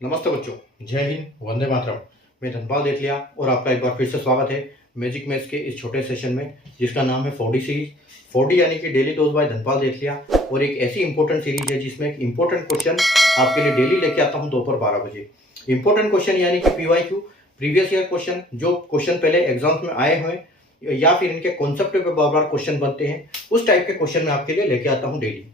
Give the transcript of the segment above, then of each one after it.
नमस्ते बच्चों, जय हिंद, वंदे मातरम। मैं धनपाल देथलिया और आपका एक बार फिर से स्वागत है मैजिक मैथ्स के इस छोटे सेशन में, जिसका नाम है 4D सीरीज। 4D यानी कि डेली डोज बाय धनपाल देथलिया, और एक ऐसी इंपॉर्टेंट सीरीज है जिसमें एक इंपॉर्टेंट क्वेश्चन आपके लिए डेली लेके आता हूँ दोपहर 12 बजे। इंपॉर्टेंट क्वेश्चन यानी कि PYQ, प्रीवियस ईयर क्वेश्चन, जो क्वेश्चन पहले एग्जाम्स में आए हुए या फिर इनके कॉन्सेप्ट पे बार बार क्वेश्चन बनते हैं, उस टाइप के क्वेश्चन मैं आपके लिए लेके आता हूँ डेली।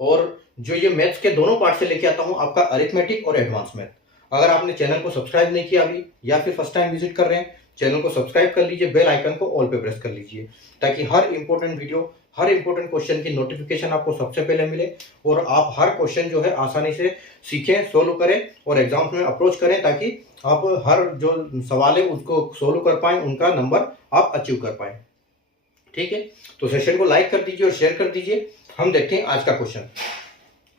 और जो ये मैथ्स के दोनों पार्ट से लेके आता हूँ, आपका अरिथमेटिक और एडवांस मैथ। अगर आपने चैनल को सब्सक्राइब नहीं किया अभी या फिर फर्स्ट टाइम विजिट कर रहे हैं, चैनल को सब्सक्राइब कर लीजिए, बेल आइकन को ऑल पे प्रेस कर लीजिए, ताकि हर इंपॉर्टेंट वीडियो, हर इंपॉर्टेंट क्वेश्चन की नोटिफिकेशन आपको सबसे पहले मिले और आप हर क्वेश्चन जो है आसानी से सीखें, सोल्व करें और एग्जाम्स में अप्रोच करें, ताकि आप हर जो सवाल है उसको सोल्व कर पाएं, उनका नंबर आप अचीव कर पाएं। ठीक है, तो सेशन को लाइक कर दीजिए और शेयर कर दीजिए। हम देखते हैं आज का क्वेश्चन।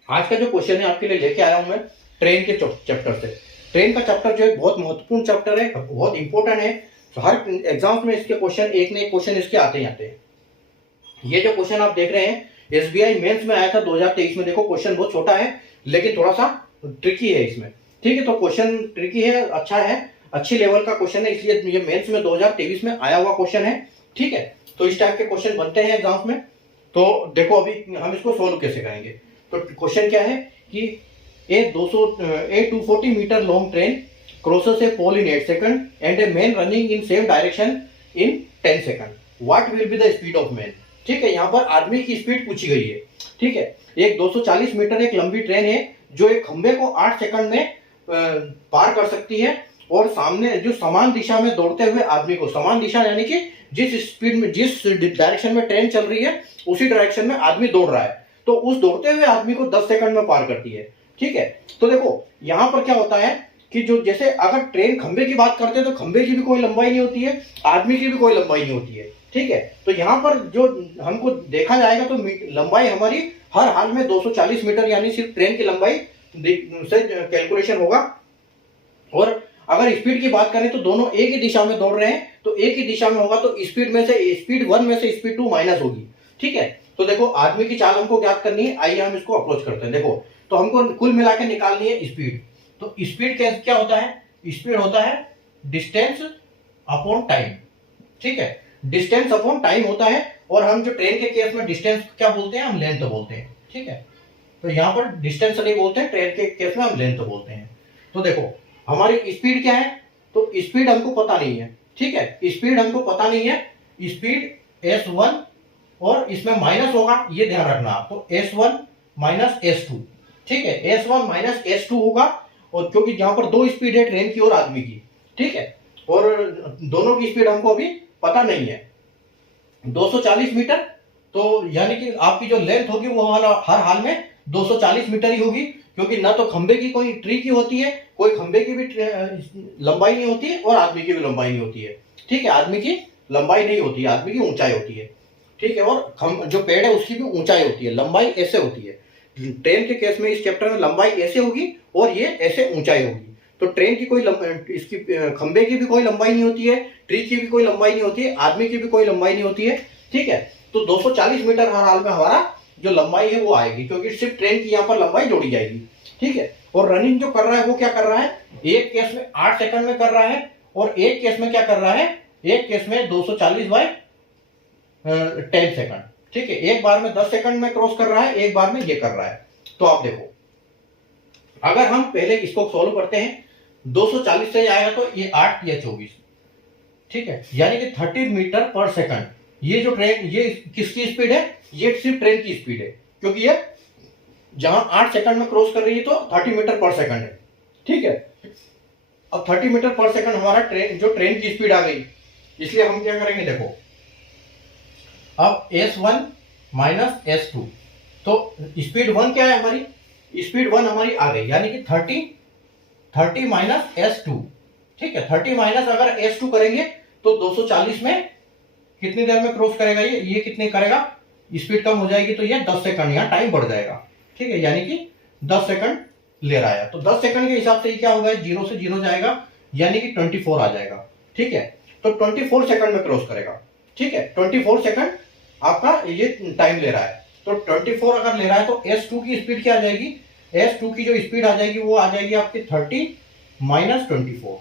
आज का जो क्वेश्चन है आपके लिए लेके आया हूं मैं ट्रेन के चैप्टर से। ट्रेन का चैप्टर जो है बहुत महत्वपूर्ण चैप्टर है, बहुत इंपॉर्टेंट है। तो हर एग्जाम में इसके क्वेश्चन, एक न एक क्वेश्चन इसके आते ही आते हैं। ये जो क्वेश्चन आप देख रहे हैं SBI मेंस में आया था 2023 में। देखो क्वेश्चन बहुत छोटा है लेकिन थोड़ा सा ट्रिकी है इसमें। ठीक है, तो क्वेश्चन ट्रिकी है, अच्छा है, अच्छी लेवल का क्वेश्चन है, इसलिए ये मेंस में 2023 में आया हुआ क्वेश्चन है। ठीक है, तो इस टाइप के क्वेश्चन बनते हैं एग्जाम में। तो देखो अभी हम इसको सोल्व कैसे करेंगे। तो क्वेश्चन क्या है कि a 240 metre long train crosses a pole in 8 second and a man running in same direction in 10 second, what will be the speed of man. ठीक है, यहाँ पर आदमी की स्पीड पूछी गई है। ठीक है, एक 240 मीटर एक लंबी ट्रेन है जो एक खंबे को 8 सेकंड में पार कर सकती है, और सामने जो समान दिशा में दौड़ते हुए आदमी को, समान दिशा यानी कि जिस स्पीड में, जिस डायरेक्शन में ट्रेन चल रही है उसी डायरेक्शन में आदमी दौड़ रहा है, तो उस दौड़ते हुए आदमी को 10 सेकंड में पार करती है। ठीक है, तो देखो यहां पर क्या होता है कि जो जैसे अगर ट्रेन खंबे की बात करते हैं तो खंबे की भी कोई लंबाई नहीं होती है, आदमी की भी कोई लंबाई नहीं होती है। ठीक है, तो यहां पर जो हमको देखा जाएगा तो लंबाई हमारी हर हाल में 240 मीटर यानी सिर्फ ट्रेन की लंबाई से कैलकुलेशन होगा। और अगर स्पीड की बात करें तो दोनों एक ही दिशा में दौड़ रहे हैं, तो एक ही दिशा में होगा, तो स्पीड में से स्पीड 1 में से स्पीड 2 माइनस होगी। ठीक है, तो देखो आदमी की चाल हमको ज्ञात करनी है, आइए हम इसको अप्रोच करते हैं। देखो तो हमको कुल मिला के निकालनी है स्पीड। तो स्पीड क्या होता है, स्पीड होता है डिस्टेंस अपॉन टाइम। ठीक है, डिस्टेंस अपॉन टाइम होता है, और हम जो ट्रेन के केस में डिस्टेंस क्या बोलते हैं, हम लेंथ बोलते हैं। ठीक है, तो यहाँ पर डिस्टेंस नहीं बोलते हैं, ट्रेन के केस में हम लेंथ बोलते हैं। तो देखो हमारी स्पीड क्या है, तो स्पीड हमको पता नहीं है। ठीक है, स्पीड हमको पता नहीं है, स्पीड S1 और इसमें माइनस होगा, ये ध्यान रखना आप। तो S1 माइनस S2। ठीक है, S1 माइनस S2 होगा, और क्योंकि यहाँ पर दो स्पीड है, ट्रेन की और आदमी की। ठीक है, और दोनों की स्पीड हमको अभी पता नहीं है। 240 मीटर, तो यानी कि आपकी जो लेंथ होगी वो हर हाल में 240 मीटर ही होगी, क्योंकि ना तो खंबे की कोई ट्री की होती है, कोई खंबे की भी लंबाई नहीं होती है, और आदमी की भी लंबाई नहीं होती है। ठीक है, आदमी की लंबाई नहीं होती है, आदमी की ऊंचाई होती है। ठीक है, और जो पेड़ है उसकी भी ऊंचाई होती है, लंबाई ऐसे होती है। ट्रेन के केस में इस चैप्टर में लंबाई ऐसे होगी और ये ऐसे ऊंचाई होगी। तो ट्रेन की कोई इसकी खंबे की भी कोई लंबाई नहीं होती है, ट्री की भी कोई लंबाई नहीं होती है, आदमी की भी कोई लंबाई नहीं होती है। ठीक है, तो 240 मीटर हर हाल में हमारा जो लंबाई है वो आएगी, क्योंकि सिर्फ ट्रेन की यहाँ पर लंबाई जोड़ी जाएगी। ठीक है, और रनिंग जो कर रहा है वो क्या कर रहा है, एक केस में 8 सेकंड में कर रहा है, और एक केस में क्या कर रहा है, एक केस में 240 बाय 10 सेकंड। ठीक है, एक बार में 10 सेकंड में क्रॉस कर रहा है, एक बार में ये कर रहा है। तो आप देखो अगर हम पहले इसको सॉल्व करते हैं, 240 से आएगा तो ये 8 या 24। ठीक है, यानी कि 30 मीटर पर सेकंड। ये जो ट्रेन, ये किसकी स्पीड है, ये सिर्फ ट्रेन की स्पीड है, क्योंकि ये जहां 8 सेकंड में क्रॉस कर रही है तो 30 मीटर पर सेकंड है। ठीक है, अब 30 मीटर पर सेकंड हमारा ट्रेन की स्पीड आ गई, इसलिए हम क्या करेंगे, देखो अब S1 माइनस S2, तो स्पीड 1 क्या है हमारी, स्पीड 1 हमारी आ गई, यानी कि 30 माइनस S2। ठीक है, 30 माइनस अगर S2 करेंगे तो 240 में कितनी देर में क्रॉस करेगा, ये कितने करेगा, स्पीड कम हो जाएगी तो ये 10 सेकंड, यहाँ टाइम बढ़ जाएगा। ठीक है, यानी कि 10 सेकंड ले रहा है, तो 10 सेकंड के हिसाब से क्या होगा, 0 से 0 जाएगा, यानी कि 24 आ जाएगा। ठीक है, तो 24 सेकंड में क्रॉस करेगा। ठीक है, 24 सेकंड आपका ये टाइम ले रहा है, तो 24 अगर ले रहा है तो S2 की स्पीड क्या आ जाएगी, S2 की जो स्पीड आ जाएगी वो आ जाएगी आपकी 30 माइनस 24,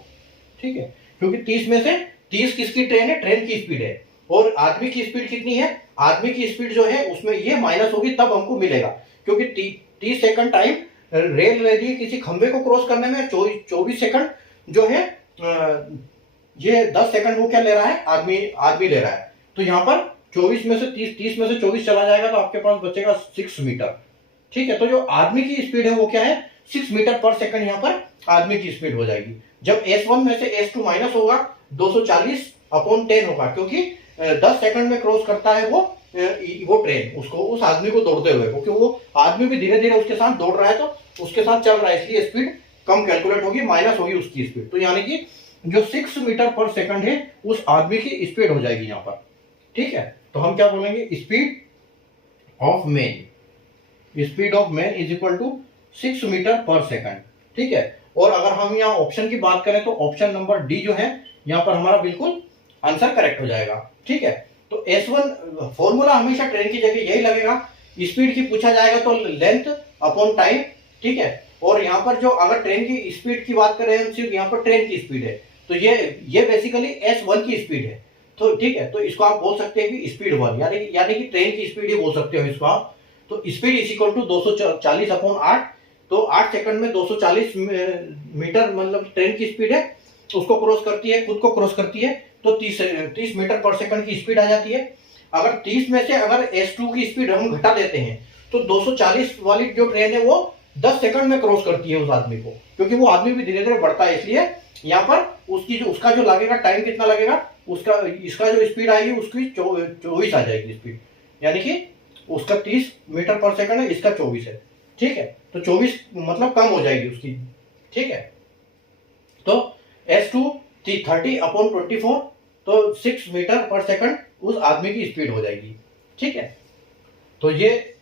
ठीक है, क्योंकि 30 में से 30 किसकी ट्रेन है, ट्रेन की स्पीड है, और आदमी की स्पीड कितनी है, आदमी की स्पीड जो है उसमें ये माइनस होगी तब हमको मिलेगा, क्योंकि 30 सेकंड टाइम रेल ले रही है किसी खंबे को क्रॉस करने में, 24 सेकंड जो है ये 10 सेकंड वो क्या ले रहा है, आदमी ले रहा है। तो यहाँ पर 24 में से 30 में से 24 चला जाएगा तो आपके पास बचेगा 6 मीटर, ठीक है। तो जो आदमी की स्पीड है वो क्या है, 6 मीटर पर सेकंड यहाँ पर आदमी की स्पीड हो जाएगी। जब S1 में से S2 माइनस होगा 240/10 होगा, क्योंकि 10 सेकंड में क्रॉस करता है वो ट्रेन उसको, उस आदमी को दौड़ते हुए, क्योंकि वो आदमी भी धीरे धीरे उसके साथ दौड़ रहा है तो उसके साथ चल रहा है, इसलिए स्पीड कम कैलकुलेट होगी, माइनस होगी उसकी स्पीड। तो यानी कि जो 6 मीटर पर सेकंड है उस आदमी की स्पीड हो जाएगी यहाँ पर, ठीक है। तो हम क्या बोलेंगे, speed of man is equal to 6 metre per second, ठीक है। और अगर हम यहाँ ऑप्शन की बात करें तो ऑप्शन नंबर डी जो है यहाँ पर हमारा बिल्कुल आंसर करेक्ट हो जाएगा, ठीक है। तो S1 फॉर्मूला हमेशा ट्रेन की जगह यही लगेगा, स्पीड की पूछा जाएगा तो लेंथ अपॉन टाइम, ठीक है। और यहाँ पर जो अगर ट्रेन की स्पीड की बात करें हम, सिर्फ यहाँ पर ट्रेन की स्पीड है, तो ये बेसिकली S1 की स्पीड है, तो ठीक है। तो इसको आप बोल सकते हैं कि स्पीड 1, यानी कि ट्रेन की स्पीड ही बोल सकते हो इसको आप। तो स्पीड इज इक्वल टू 240/8, तो 8 सेकंड में 240 मीटर मतलब ट्रेन की स्पीड है, उसको क्रॉस करती है, खुद को क्रॉस करती है, तो 30 मीटर पर सेकंड की स्पीड आ जाती है। अगर 30 में से अगर S2 की स्पीड हम घटा देते हैं तो 240 वाली जो ट्रेन है वो 10 सेकंड में क्रॉस करती है उस आदमी को, क्योंकि वो आदमी भी धीरे धीरे बढ़ता है, इसलिए यहाँ पर उसका जो लगेगा टाइम कितना लगेगा, इसका जो स्पीड आएगी उसकी 24 आ जाएगी स्पीड, यानी कि उसका 30 मीटर पर सेकंड है, इसका 24 है, ठीक है। तो 24 मतलब कम हो जाएगी उसकी, ठीक है। तो S2 30/24, तो 6 मीटर पर सेकंड उस आदमी की स्पीड हो जाएगी, ठीक है। तो ये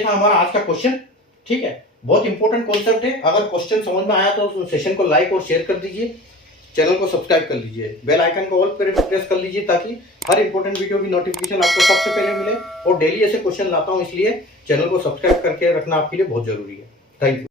था हमारा आज का क्वेश्चन, ठीक है। बहुत इंपॉर्टेंट कॉन्सेप्ट है, अगर क्वेश्चन समझ में आया तो सेशन को लाइक और शेयर कर दीजिए, चैनल को सब्सक्राइब कर लीजिए, बेल आइकन को ऑल पर प्रेस कर लीजिए, ताकि हर इंपॉर्टेंट वीडियो की नोटिफिकेशन आपको सबसे पहले मिले। और डेली ऐसे क्वेश्चन लाता हूं, इसलिए चैनल को सब्सक्राइब करके रखना आपके लिए बहुत जरूरी है। Thank you.